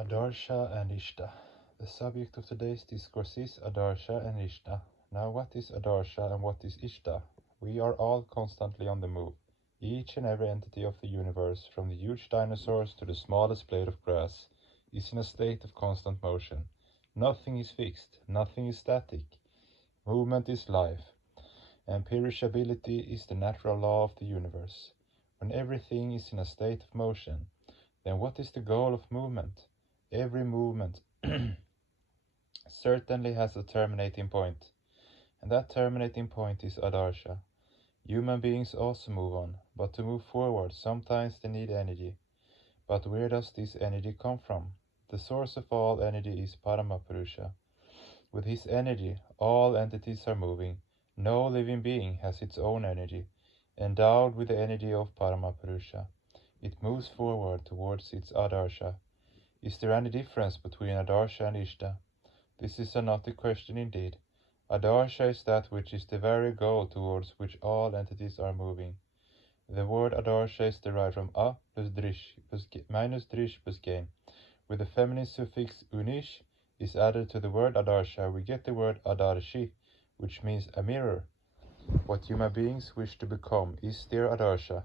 Adarsha and Ishta. The subject of today's discourse is Adarsha and Ishta. Now, what is Adarsha and what is Ishta? We are all constantly on the move. Each and every entity of the universe, from the huge dinosaurs to the smallest blade of grass, is in a state of constant motion. Nothing is fixed, nothing is static. Movement is life, and perishability is the natural law of the universe. When everything is in a state of motion, then what is the goal of movement? Every movement certainly has a terminating point, and that terminating point is Adarsha. Human beings also move on, but to move forward, sometimes they need energy. But where does this energy come from? The source of all energy is Paramapurusha. With his energy, all entities are moving. No living being has its own energy. Endowed with the energy of Paramapurusha, it moves forward towards its Adarsha. Is there any difference between Adarsha and Ishta? This is a knotty question indeed. Adarsha is that which is the very goal towards which all entities are moving. The word Adarsha is derived from A plus drish minus drish plus gain. With the feminine suffix unish is added to the word Adarsha, we get the word Adarshi, which means a mirror. What human beings wish to become is their Adarsha.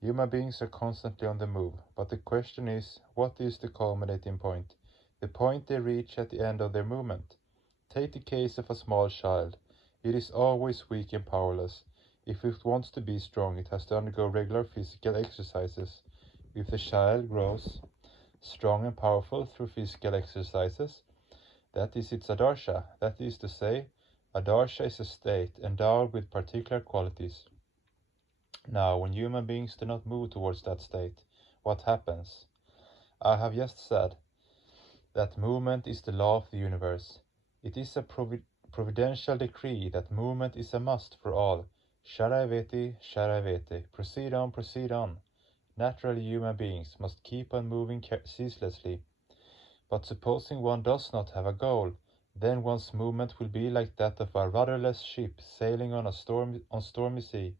Human beings are constantly on the move, but the question is, what is the culminating point? The point they reach at the end of their movement. Take the case of a small child. It is always weak and powerless. If it wants to be strong, it has to undergo regular physical exercises. If the child grows strong and powerful through physical exercises, that is its Adarsha. That is to say, Adarsha is a state endowed with particular qualities. Now, when human beings do not move towards that state, what happens? I have just said that movement is the law of the universe. It is a providential decree that movement is a must for all. Sharaveti, sharaveti. Proceed on, proceed on. Naturally, human beings must keep on moving ceaselessly. But supposing one does not have a goal, then one's movement will be like that of a rudderless ship sailing on a stormy sea.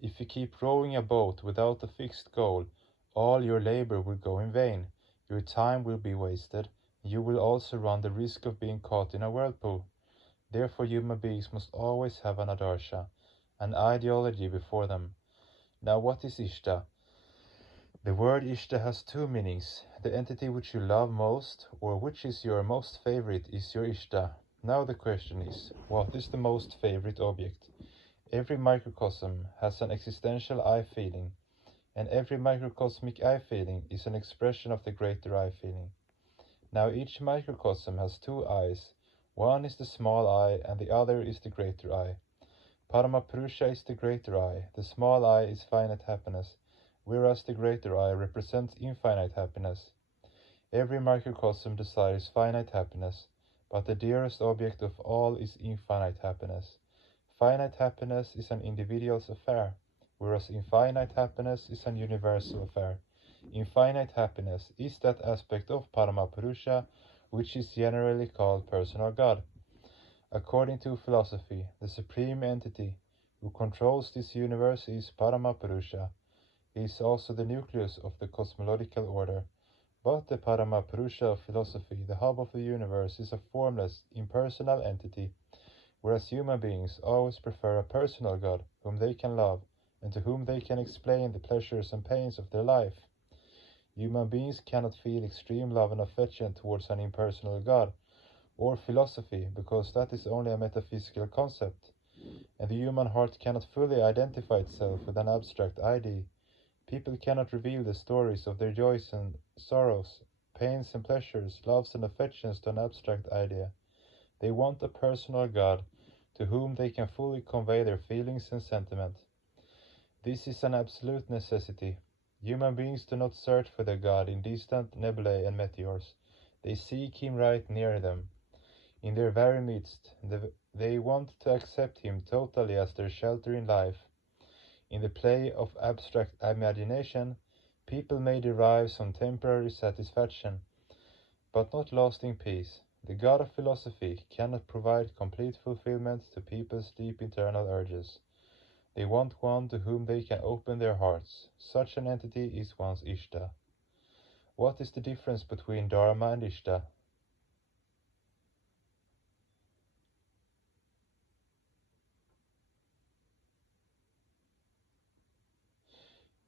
If you keep rowing a boat without a fixed goal, all your labor will go in vain, your time will be wasted, and you will also run the risk of being caught in a whirlpool. Therefore human beings must always have an Adarsha, an ideology before them. Now what is Ishta? The word Ishta has two meanings. The entity which you love most, or which is your most favorite, is your Ishta. Now the question is, what is the most favorite object? Every microcosm has an existential I feeling, and every microcosmic I feeling is an expression of the greater I feeling. Now each microcosm has two I's. One is the small I, and the other is the greater I. Paramapurusha is the greater I. The small I is finite happiness, whereas the greater I represents infinite happiness. Every microcosm desires finite happiness, but the dearest object of all is infinite happiness. Finite happiness is an individual's affair, whereas infinite happiness is an universal affair. Infinite happiness is that aspect of Paramapurusha which is generally called personal God. According to philosophy, the supreme entity who controls this universe is Paramapurusha. He is also the nucleus of the cosmological order. But the Paramapurusha of philosophy, the hub of the universe, is a formless, impersonal entity, whereas human beings always prefer a personal God whom they can love and to whom they can explain the pleasures and pains of their life. Human beings cannot feel extreme love and affection towards an impersonal God or philosophy because that is only a metaphysical concept, and the human heart cannot fully identify itself with an abstract idea. People cannot reveal the stories of their joys and sorrows, pains and pleasures, loves and affections to an abstract idea. They want a personal God to whom they can fully convey their feelings and sentiment. This is an absolute necessity. Human beings do not search for their God in distant nebulae and meteors. They seek him right near them, in their very midst. They want to accept him totally as their shelter in life. In the play of abstract imagination, people may derive some temporary satisfaction, but not lasting peace. The God of philosophy cannot provide complete fulfillment to people's deep internal urges. They want one to whom they can open their hearts. Such an entity is one's Ishta. What is the difference between Dharma and Ishta?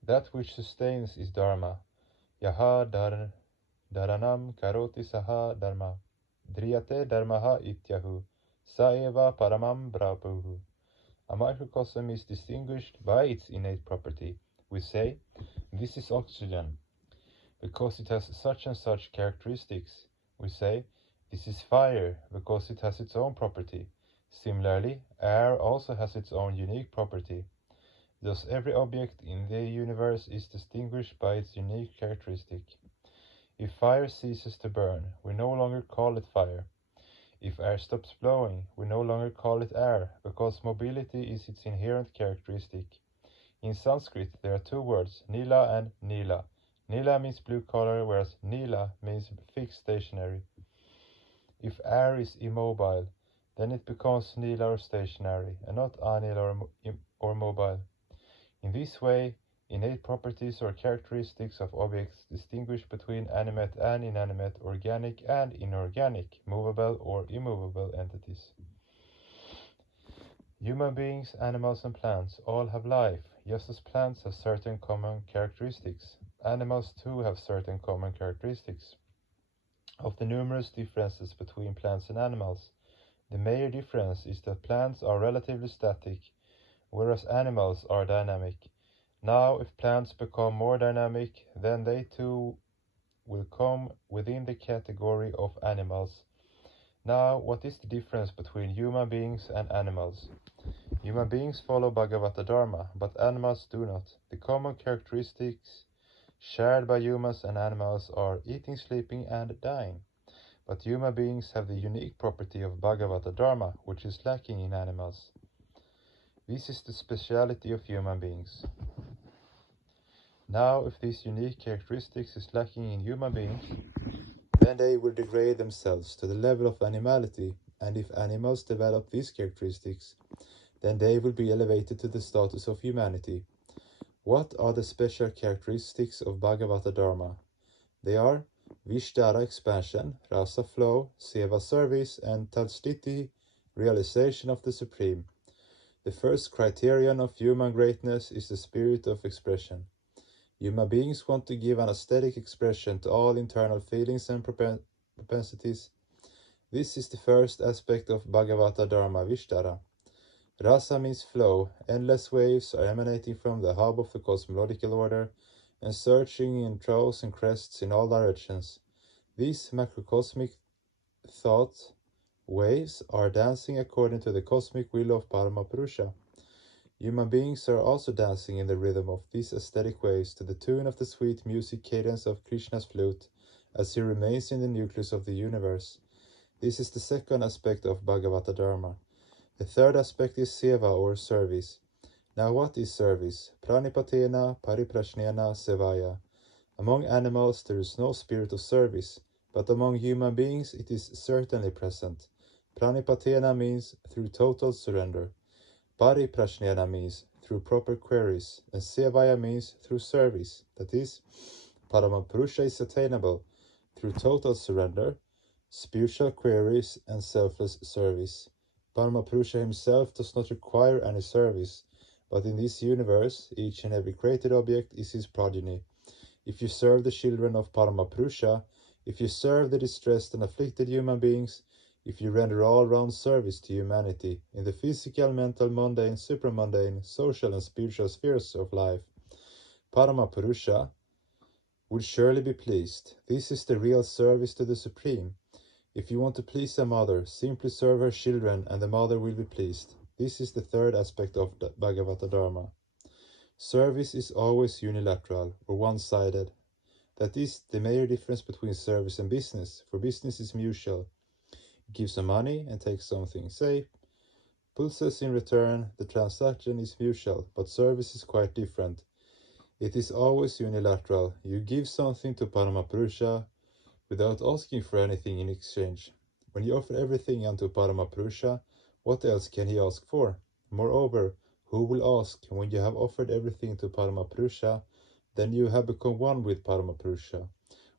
That which sustains is Dharma. Yaha dharanam karoti saha dharma. Driyate dharmaha ityahu. Saeva paramam brahpuhu. A microcosm is distinguished by its innate property. We say, this is oxygen, because it has such and such characteristics. We say, this is fire, because it has its own property. Similarly, air also has its own unique property. Thus every object in the universe is distinguished by its unique characteristic. If fire ceases to burn, we no longer call it fire. If air stops blowing, we no longer call it air, because mobility is its inherent characteristic. In Sanskrit, there are two words, nila and nila. Nila means blue color, whereas nila means fixed, stationary. If air is immobile, then it becomes nila or stationary, and not anila or mobile. In this way, innate properties or characteristics of objects distinguish between animate and inanimate, organic and inorganic, movable or immovable entities. Human beings, animals and plants all have life, just as plants have certain common characteristics. Animals too have certain common characteristics. Of the numerous differences between plants and animals, the major difference is that plants are relatively static, whereas animals are dynamic. Now, if plants become more dynamic, then they too will come within the category of animals. Now, what is the difference between human beings and animals? Human beings follow Bhagavata Dharma, but animals do not. The common characteristics shared by humans and animals are eating, sleeping, and dying. But human beings have the unique property of Bhagavata Dharma, which is lacking in animals. This is the speciality of human beings. Now, if this unique characteristics is lacking in human beings, then they will degrade themselves to the level of animality, and if animals develop these characteristics, then they will be elevated to the status of humanity. What are the special characteristics of Bhagavata Dharma? They are Vishtara expansion, Rasa flow, Seva service, and Tadstiti realization of the Supreme. The first criterion of human greatness is the spirit of expression. Human beings want to give an aesthetic expression to all internal feelings and propensities. This is the first aspect of Bhagavata Dharma Vishtara. Rasa means flow. Endless waves are emanating from the hub of the cosmological order and surging in troughs and crests in all directions. These macrocosmic thought waves are dancing according to the cosmic will of Paramapurusha. Human beings are also dancing in the rhythm of these aesthetic waves to the tune of the sweet music cadence of Krishna's flute, as he remains in the nucleus of the universe. This is the second aspect of Bhagavata Dharma. The third aspect is seva or service. Now what is service? Pranipatena pariprashnena sevaya. Among animals there is no spirit of service, but among human beings it is certainly present. Pranipatena means through total surrender. Pariprashnena means through proper queries, and Sevaya means through service. That is, Paramapurusha is attainable through total surrender, spiritual queries, and selfless service. Paramapurusha himself does not require any service, but in this universe, each and every created object is his progeny. If you serve the children of Paramapurusha, if you serve the distressed and afflicted human beings, if you render all-round service to humanity in the physical, mental, mundane, supramundane, social and spiritual spheres of life, Paramapurusha would surely be pleased. This is the real service to the Supreme. If you want to please a mother, simply serve her children and the mother will be pleased. This is the third aspect of the Bhagavata Dharma. Service is always unilateral or one-sided. That is the major difference between service and business, for business is mutual. Give some money and take something. Say, pulses in return, the transaction is mutual, but service is quite different. It is always unilateral. You give something to Paramapurusha without asking for anything in exchange. When you offer everything unto Paramapurusha, what else can he ask for? Moreover, who will ask when you have offered everything to Paramapurusha? Then you have become one with Paramapurusha.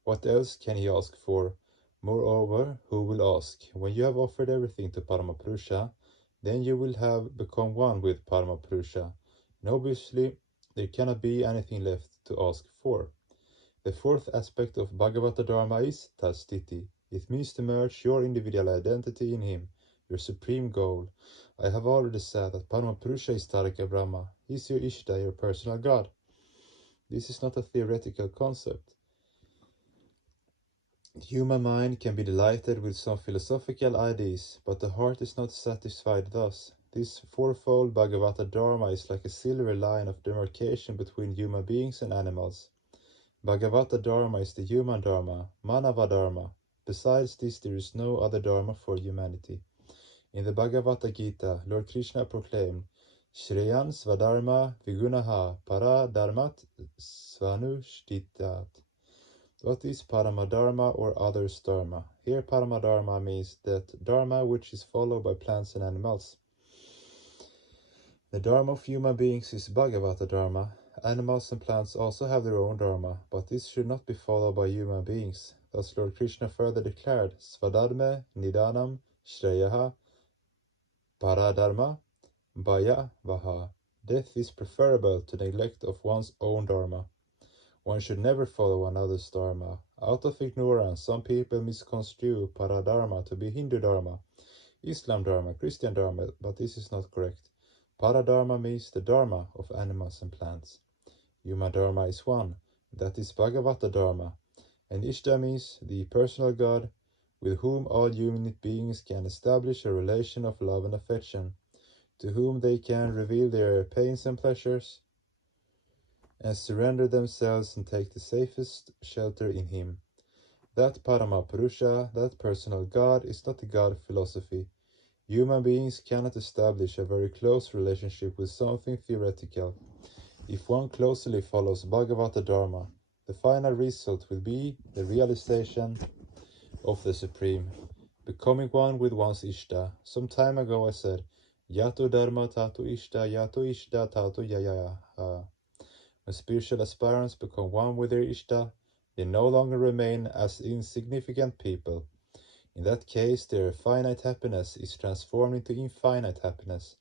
What else can he ask for? Moreover, who will ask? When you have offered everything to Paramapurusha, then you will have become one with Paramapurusha, and obviously there cannot be anything left to ask for. The fourth aspect of Bhagavata Dharma is Tasthiti. It means to merge your individual identity in him, your supreme goal. I have already said that Paramapurusha is Taraka Brahma. He is your Ishta, your personal God. This is not a theoretical concept. The human mind can be delighted with some philosophical ideas, but the heart is not satisfied thus. This fourfold Bhagavata Dharma is like a silver line of demarcation between human beings and animals. Bhagavata Dharma is the human Dharma, Manava Dharma. Besides this, there is no other Dharma for humanity. In the Bhagavad Gita, Lord Krishna proclaimed, Shreyan Svadharma Vigunaha Para Dharmat Svanushtitat. What is Paramadharma or others Dharma? Here Paramadharma means that Dharma which is followed by plants and animals. The Dharma of human beings is Bhagavata Dharma. Animals and plants also have their own Dharma, but this should not be followed by human beings. Thus Lord Krishna further declared, Svadharma Nidanam Shreyaha Paradharma Bhaya Vaha. Death is preferable to neglect of one's own Dharma. One should never follow another's Dharma. Out of ignorance, some people misconstrue Paradharma to be Hindu Dharma, Islam Dharma, Christian Dharma, but this is not correct. Paradharma means the Dharma of animals and plants. Human Dharma is one, that is Bhagavata Dharma, and Ishta means the personal God with whom all human beings can establish a relation of love and affection, to whom they can reveal their pains and pleasures, and surrender themselves and take the safest shelter in him. That Paramapurusha, that personal God, is not a God of philosophy. Human beings cannot establish a very close relationship with something theoretical. If one closely follows Bhagavata Dharma, the final result will be the realization of the Supreme, becoming one with one's Ishta. Some time ago I said, Yato Dharma Tato Ishta, Yato Ishta Tato Yaya. When spiritual aspirants become one with their Ishta, they no longer remain as insignificant people. In that case, their finite happiness is transformed into infinite happiness.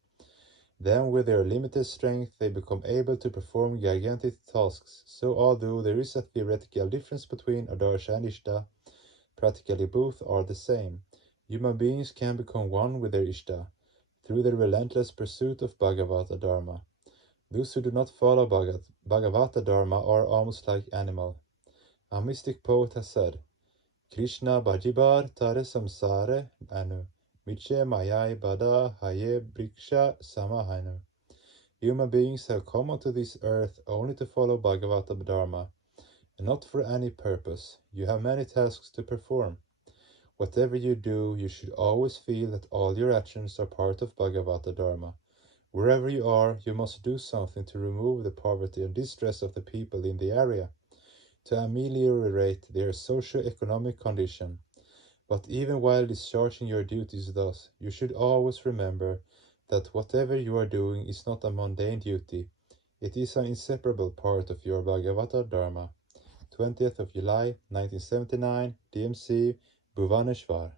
Then, with their limited strength, they become able to perform gigantic tasks. So, although there is a theoretical difference between Adarsha and Ishta, practically both are the same. Human beings can become one with their Ishta through the relentless pursuit of Bhagavata Dharma. Those who do not follow Bhagavata Dharma are almost like animal. A mystic poet has said, Krishna Bhajibar Tare Samsare Anu Miche Mayai Bada Haye Briksha Samahanu. Human beings have come onto this earth only to follow Bhagavata Dharma, and not for any purpose. You have many tasks to perform. Whatever you do, you should always feel that all your actions are part of Bhagavata Dharma. Wherever you are, you must do something to remove the poverty and distress of the people in the area, to ameliorate their socio-economic condition. But even while discharging your duties thus, you should always remember that whatever you are doing is not a mundane duty. It is an inseparable part of your Bhagavata Dharma. 20th of July, 1979, DMC, Bhuvaneshwar.